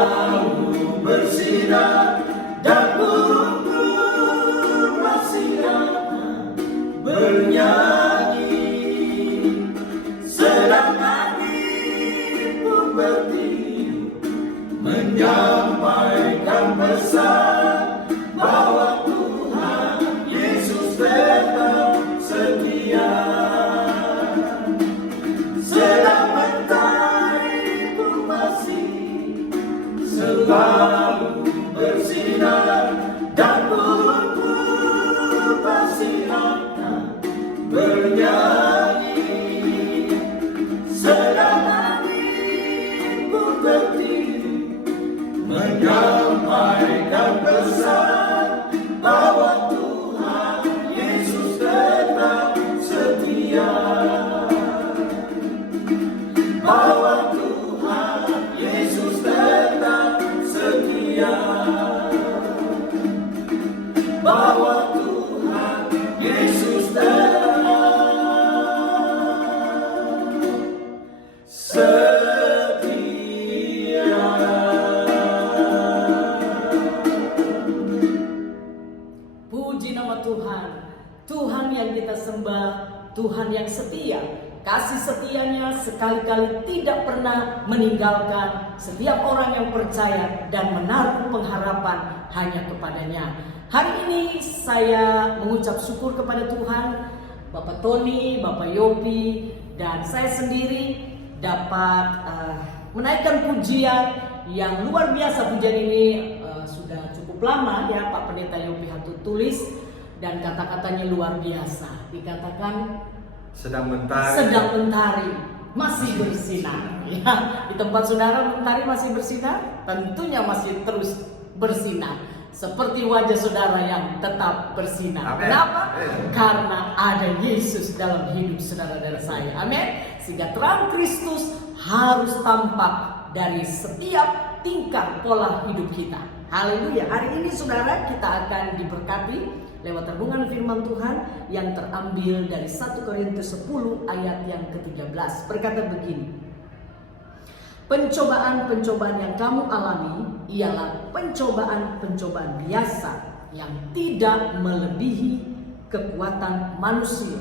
selalu bersinar dan burung-burung masih akan bernyanyi. Sedang angin pun bertiup menyampaikan pesan bahwa Tuhan Yesus tetap setia. Sedang mentari pun masih selalu bersinar dan burung-burung masih akan bernyanyi. Sedang angin pun bertiup menyampaikan pesan bahwa Tuhan Yesus tetap setia. Bahwa Tuhan Yesus tetap setia. Bahwa Tuhan Yesus tetap setia. Puji nama Tuhan, Tuhan yang kita sembah, Tuhan yang setia. Kasih setianya sekali-kali tidak pernah meninggalkan setiap orang yang percaya dan menaruh pengharapan hanya kepadanya. Hari ini saya mengucap syukur kepada Tuhan, Bapak Tony, Bapak Yopi, dan saya sendiri dapat menaikkan pujian yang luar biasa. Pujian ini sudah cukup lama ya Pak Pendeta Yopi Hatut tulis, dan kata-katanya luar biasa. Dikatakan sedang mentari masih bersinar. Ya, di tempat saudara mentari masih bersinar, tentunya masih terus bersinar. Seperti wajah saudara yang tetap bersinar. Amen. Kenapa? Karena ada Yesus dalam hidup saudara dan saya. Amin. Sehingga terang Kristus harus tampak dari setiap tingkah pola hidup kita. Haleluya. Hari ini saudara kita akan diberkati lewat renungan firman Tuhan yang terambil dari 1 Korintus 10 ayat yang ke-13. Berkata begini: pencobaan-pencobaan yang kamu alami ialah pencobaan-pencobaan biasa yang tidak melebihi kekuatan manusia.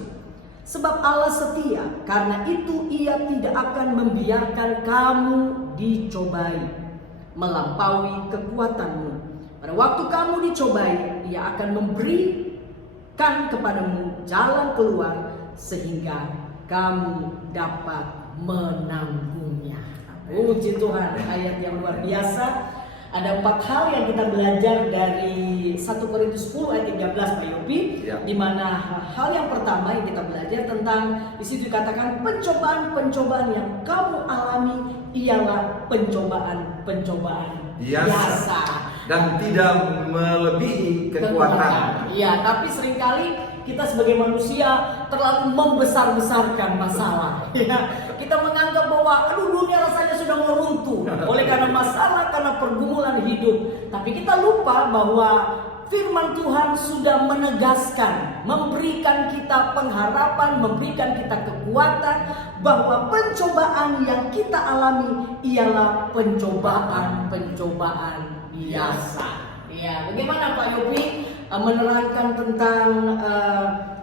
Sebab Allah setia, karena itu Ia tidak akan membiarkan kamu dicobai melampaui kekuatanmu. Pada waktu kamu dicobai, Ia akan memberikan kepadamu jalan keluar sehingga kamu dapat menanggungnya. Puji Tuhan, ayat yang luar biasa. Ada 4 hal yang kita belajar dari 1 Korintus 10 ayat 13 Pak Yopi, di mana hal yang pertama yang kita belajar tentang, di situ dikatakan pencobaan-pencobaan yang kamu alami ialah pencobaan-pencobaan biasa dan tidak melebihi kekuatan. Iya, tapi seringkali kita sebagai manusia terlalu membesar-besarkan masalah. Ya, kita menganggap bahwa dunia rasanya sudah mau runtuh oleh karena masalah, karena pergumulan hidup. Tapi kita lupa bahwa firman Tuhan sudah menegaskan, memberikan kita pengharapan, memberikan kita kekuatan bahwa pencobaan yang kita alami ialah pencobaan-pencobaan biasa. Ya, bagaimana Pak Yopi menerangkan tentang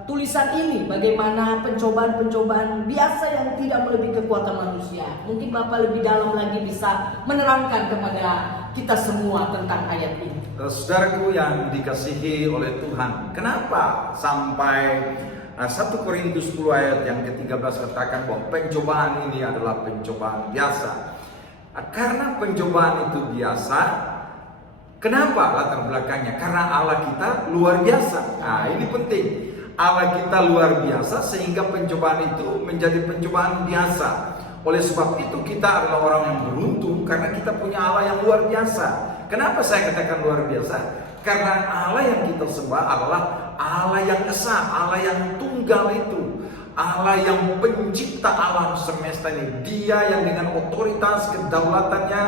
tulisan ini, bagaimana pencobaan-pencobaan biasa yang tidak melebihi kekuatan manusia? Mungkin Bapak lebih dalam lagi bisa menerangkan kepada kita semua tentang ayat ini. Saudaraku yang dikasihi oleh Tuhan, kenapa sampai 1 Korintus 10 ayat yang ke-13 katakan bahwa pencobaan ini adalah pencobaan biasa? Karena pencobaan itu biasa. Kenapa latar belakangnya? Karena Allah kita luar biasa. Nah, ini penting. Allah kita luar biasa sehingga pencobaan itu menjadi pencobaan biasa. Oleh sebab itu kita adalah orang yang beruntung karena kita punya Allah yang luar biasa. Kenapa saya katakan luar biasa? Karena Allah yang kita sembah adalah Allah yang esa, Allah yang tunggal itu. Allah yang pencipta alam semesta ini. Dia yang dengan otoritas kedaulatannya,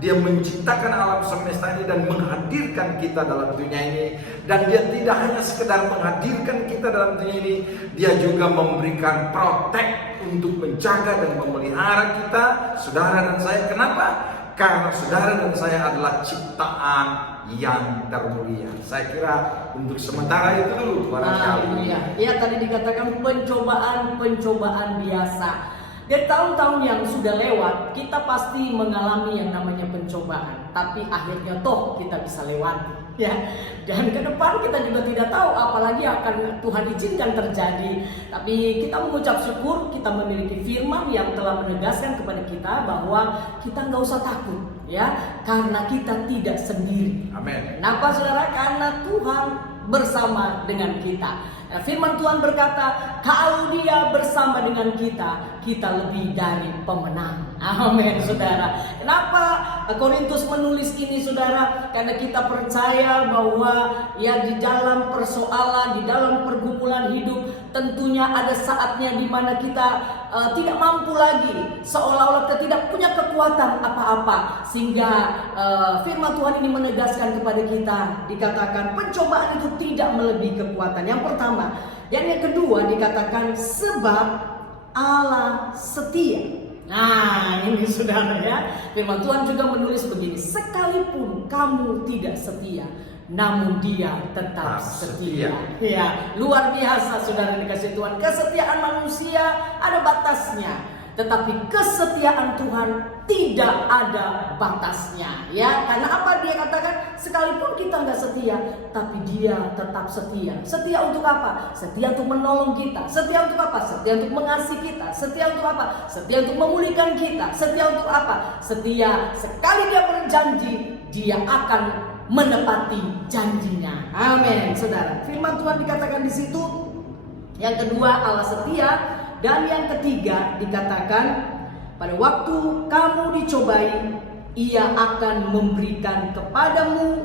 dia menciptakan alam semesta ini dan menghadirkan kita dalam dunia ini. Dan dia tidak hanya sekedar menghadirkan kita dalam dunia ini, dia juga memberikan protek untuk menjaga dan memelihara kita, saudara dan saya. Kenapa? Karena saudara dan saya adalah ciptaan yang termulia. Saya kira untuk sementara itu dulu barangkali. Ya, tadi dikatakan pencobaan biasa. Dari tahun-tahun yang sudah lewat, kita pasti mengalami yang namanya pencobaan. Tapi akhirnya toh kita bisa lewati. Ya, dan ke depan kita juga tidak tahu apalagi akan Tuhan izinkan terjadi. Tapi kita mengucap syukur kita memiliki firman yang telah menegaskan kepada kita bahwa kita nggak usah takut, ya, karena kita tidak sendiri. Amin. Kenapa saudara? Karena Tuhan bersama dengan kita. Firman Tuhan berkata, kalau Dia bersama dengan kita, kita lebih dari pemenang. Amin, saudara. Kenapa Korintus menulis ini, saudara? Karena kita percaya bahwa ya di dalam persoalan, di dalam pergumulan hidup, tentunya ada saatnya di mana kita tidak mampu lagi, seolah-olah kita tidak punya kekuatan apa-apa, sehingga firman Tuhan ini menegaskan kepada kita, dikatakan pencobaan itu tidak melebihi kekuatan. Yang pertama, dan yang kedua dikatakan sebab Allah setia. Nah, ini saudara ya, firman Tuhan juga menulis begini, sekalipun kamu tidak setia, namun Dia tetap setia. Ya, luar biasa saudara dikasih Tuhan. Kesetiaan manusia ada batasnya, tetapi kesetiaan Tuhan tidak ada batasnya. Ya, karena apa dia katakan? Sekalipun kita nggak setia, tapi Dia tetap setia. Setia untuk apa? Setia untuk menolong kita. Setia untuk apa? Setia untuk mengasihi kita. Setia untuk apa? Setia untuk memulihkan kita. Setia untuk apa? Setia sekali Dia berjanji, Dia akan menepati janjinya. Amin, saudara. Firman Tuhan dikatakan di situ. Yang kedua, Allah setia. Dan yang ketiga dikatakan, pada waktu kamu dicobai, Ia akan memberikan kepadamu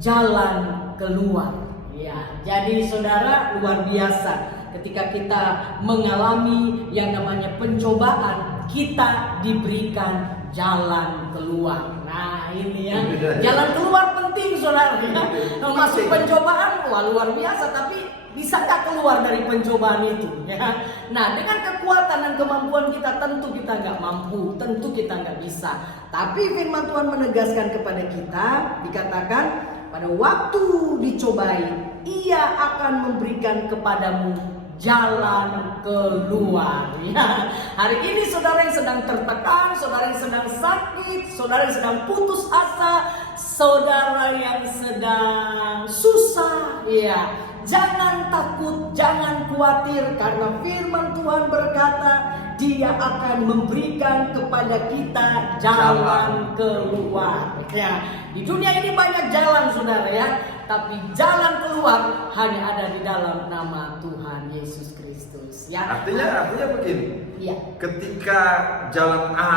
jalan keluar. Ya, jadi saudara, luar biasa. Ketika kita mengalami yang namanya pencobaan, kita diberikan jalan keluar. Nah, ini ya, jalan keluar penting saudara ya. Masuk pencobaan, wah luar biasa, tapi bisa nggak keluar dari pencobaan itu ya? Nah, dengan kekuatan dan kemampuan kita tentu kita nggak mampu, tentu kita nggak bisa. Tapi firman Tuhan menegaskan kepada kita, dikatakan pada waktu dicobai, Ia akan memberikan kepadamu jalan keluar. Ya, hari ini saudara yang sedang tertekan, saudara yang sedang sakit, saudara yang sedang putus asa, saudara yang sedang susah, ya, jangan takut, jangan khawatir, karena firman Tuhan berkata Dia akan memberikan kepada kita jalan keluar. Ya, di dunia ini banyak jalan saudara ya, tapi jalan keluar hanya ada di dalam nama Tuhan Yesus Kristus. Ya. Artinya begini. Ya. Ketika jalan A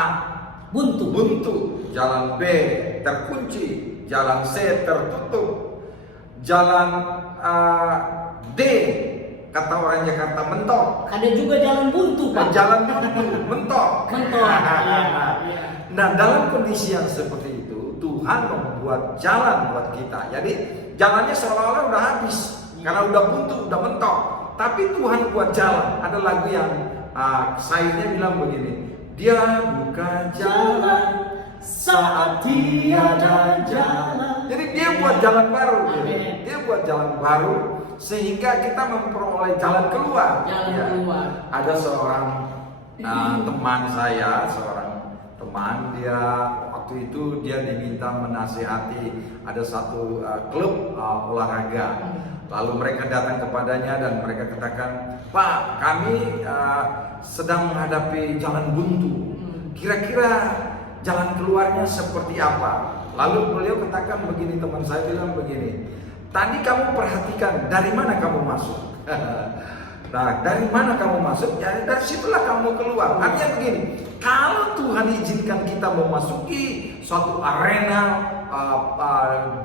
buntu, jalan B terkunci, jalan C tertutup, jalan D kata orang Jakarta mentok. Ada juga jalan buntu, Pak. Jalan buntu, mentok. Ya. Nah, dalam kondisi yang seperti itu, Tuhan membuat jalan buat kita. Jadi jalannya seolah-olah udah habis, karena udah buntu, udah mentok. Tapi Tuhan buat jalan. Ada lagu yang sairnya bilang begini, Dia buka jalan saat tiada jalan. Jadi Dia buat jalan baru. Dia buat jalan baru sehingga kita memperoleh jalan keluar. Keluar. Ada seorang teman saya, seorang teman, dia waktu itu dia diminta menasihati ada satu klub olahraga. Lalu mereka datang kepadanya dan mereka katakan, Pak, kami sedang menghadapi jalan buntu. Kira-kira jalan keluarnya seperti apa? Lalu beliau katakan begini, teman saya bilang begini, tadi kamu perhatikan dari mana kamu masuk. Nah, dari mana kamu masuk? Ya, dari situlah kamu keluar. Artinya begini, kalau Tuhan izinkan kita memasuki suatu arena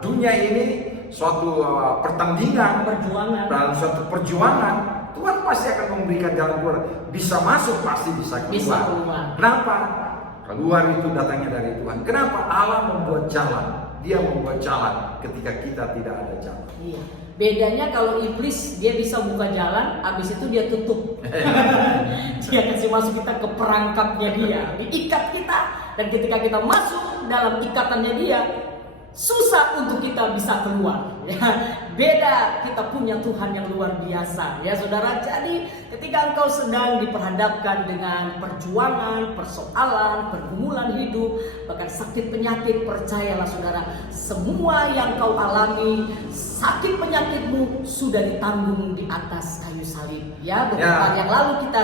dunia ini, suatu pertandingan, dalam suatu perjuangan, Tuhan pasti akan memberikan jalan keluar. Bisa masuk, pasti bisa keluar. Bisa keluar. Kenapa? Keluar itu datangnya dari Tuhan. Kenapa? Allah membuat jalan. Dia membuat jalan ketika kita tidak ada jalan. Iya. Bedanya kalau iblis dia bisa buka jalan, habis itu dia tutup. Dia kasih masuk kita ke perangkapnya dia, diikat kita, dan ketika kita masuk dalam ikatannya dia, susah untuk kita bisa keluar. Ya, beda, kita punya Tuhan yang luar biasa, ya saudara. Jadi ketika engkau sedang diperhadapkan dengan perjuangan, persoalan, pergumulan hidup, bahkan sakit penyakit, percayalah saudara, semua yang kau alami, sakit penyakitmu sudah ditanggung di atas kayu salib. Ya, beberapa hari yang lalu kita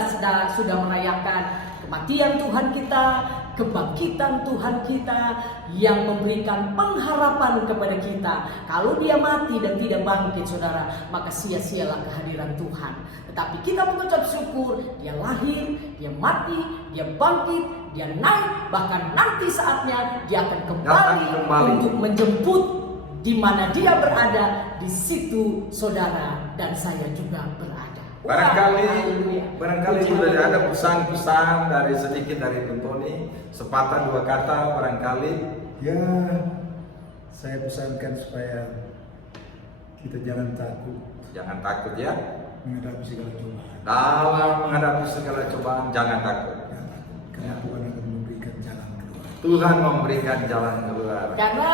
sudah merayakan kematian Tuhan kita, kebangkitan Tuhan kita yang memberikan pengharapan kepada kita. Kalau dia mati dan tidak bangkit saudara, maka sia-sialah kehadiran Tuhan. Tetapi kita mengucap syukur, dia lahir, dia mati, dia bangkit, dia naik, bahkan nanti saatnya dia akan kembali untuk menjemput di mana dia berada. Di situ saudara dan saya juga berada. Barangkali sudah ada pesan-pesan dari sedikit dari Tony, sepatah dua kata barangkali. Ya, saya pesankan supaya kita jangan takut Jangan takut ya. menghadapi segala cobaan. Dalam menghadapi segala cobaan jangan takut. Jangan takut, karena Tuhan akan memberikan jalan keluar. Tuhan memberikan jalan keluar. Karena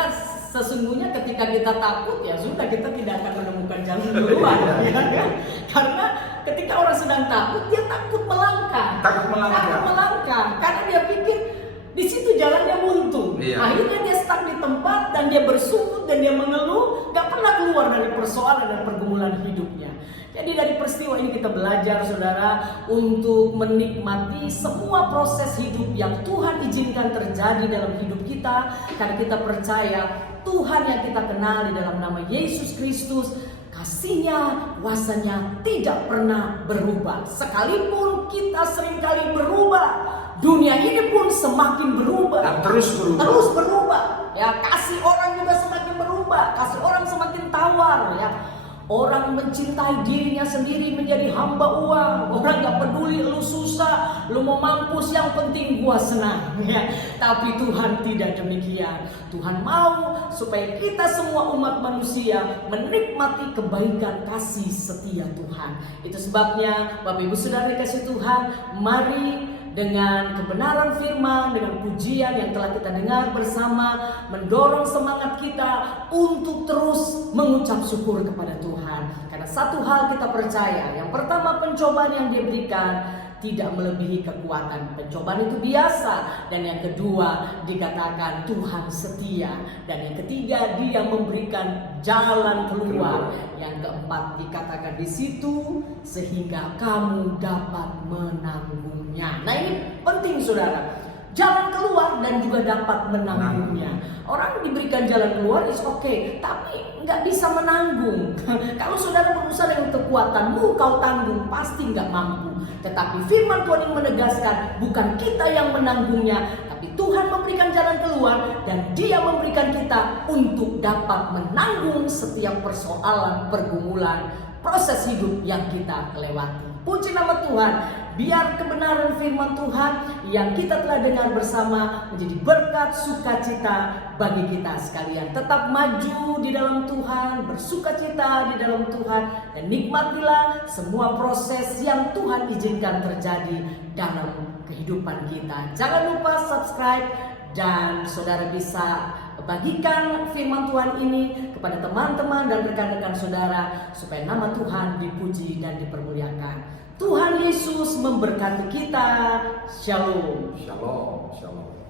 sesungguhnya ketika kita takut, ya sudah, kita tidak akan menemukan jalan keluar. Ya kan? Karena ketika orang sedang takut, dia takut melangkah. Takut melangkah. Karena dia pikir di situ jalannya buntu. Iya. Akhirnya dia stuck di tempat dan dia bersungut dan dia mengeluh, gak pernah keluar dari persoalan dan pergumulan hidupnya. Jadi dari peristiwa ini kita belajar saudara untuk menikmati semua proses hidup yang Tuhan izinkan terjadi dalam hidup kita, karena kita percaya Tuhan yang kita kenal di dalam nama Yesus Kristus, kasih-Nya, kuasa-Nya tidak pernah berubah. Sekalipun kita seringkali berubah, dunia ini pun semakin berubah Dan terus berubah. Ya, kasih orang juga semakin berubah, kasih orang semakin tawar. Ya, orang mencintai dirinya sendiri, menjadi hamba uang. Orang gak peduli lu susah, lu mau mampus, yang penting gua senang. Ya, tapi Tuhan tidak demikian. Tuhan mau supaya kita semua umat manusia menikmati kebaikan kasih setia Tuhan. Itu sebabnya Bapak Ibu Saudara dikasih Tuhan, mari dengan kebenaran firman, dengan pujian yang telah kita dengar bersama, mendorong semangat kita untuk terus mengucap syukur kepada Tuhan. Karena satu hal kita percaya, yang pertama, pencobaan yang dia berikan tidak melebihi kekuatan. Pencobaan itu biasa. Dan yang kedua, dikatakan Tuhan setia. Dan yang ketiga, dia memberikan jalan keluar. Yang keempat, dikatakan di situ sehingga kamu dapat menanggungnya. Nah, ini penting saudara, jalan keluar dan juga dapat menanggungnya. Orang diberikan jalan keluar is okay, tapi nggak bisa menanggung. Kalau saudara berusaha dengan kekuatanmu kau tanggung, pasti nggak mampu. Tetapi firman Tuhan yang menegaskan, bukan kita yang menanggungnya, tapi Tuhan memberikan jalan keluar dan Dia memberikan kita untuk dapat menanggung setiap persoalan, pergumulan, proses hidup yang kita lewati. Puji nama Tuhan. Biar kebenaran firman Tuhan yang kita telah dengar bersama menjadi berkat sukacita bagi kita sekalian. Tetap maju di dalam Tuhan, bersukacita di dalam Tuhan, dan nikmatilah semua proses yang Tuhan izinkan terjadi dalam kehidupan kita. Jangan lupa subscribe, dan saudara bisa bagikan firman Tuhan ini kepada teman-teman dan rekan-rekan saudara supaya nama Tuhan dipuji dan dipermuliakan. Tuhan Yesus memberkati kita. Shalom. Shalom. Shalom.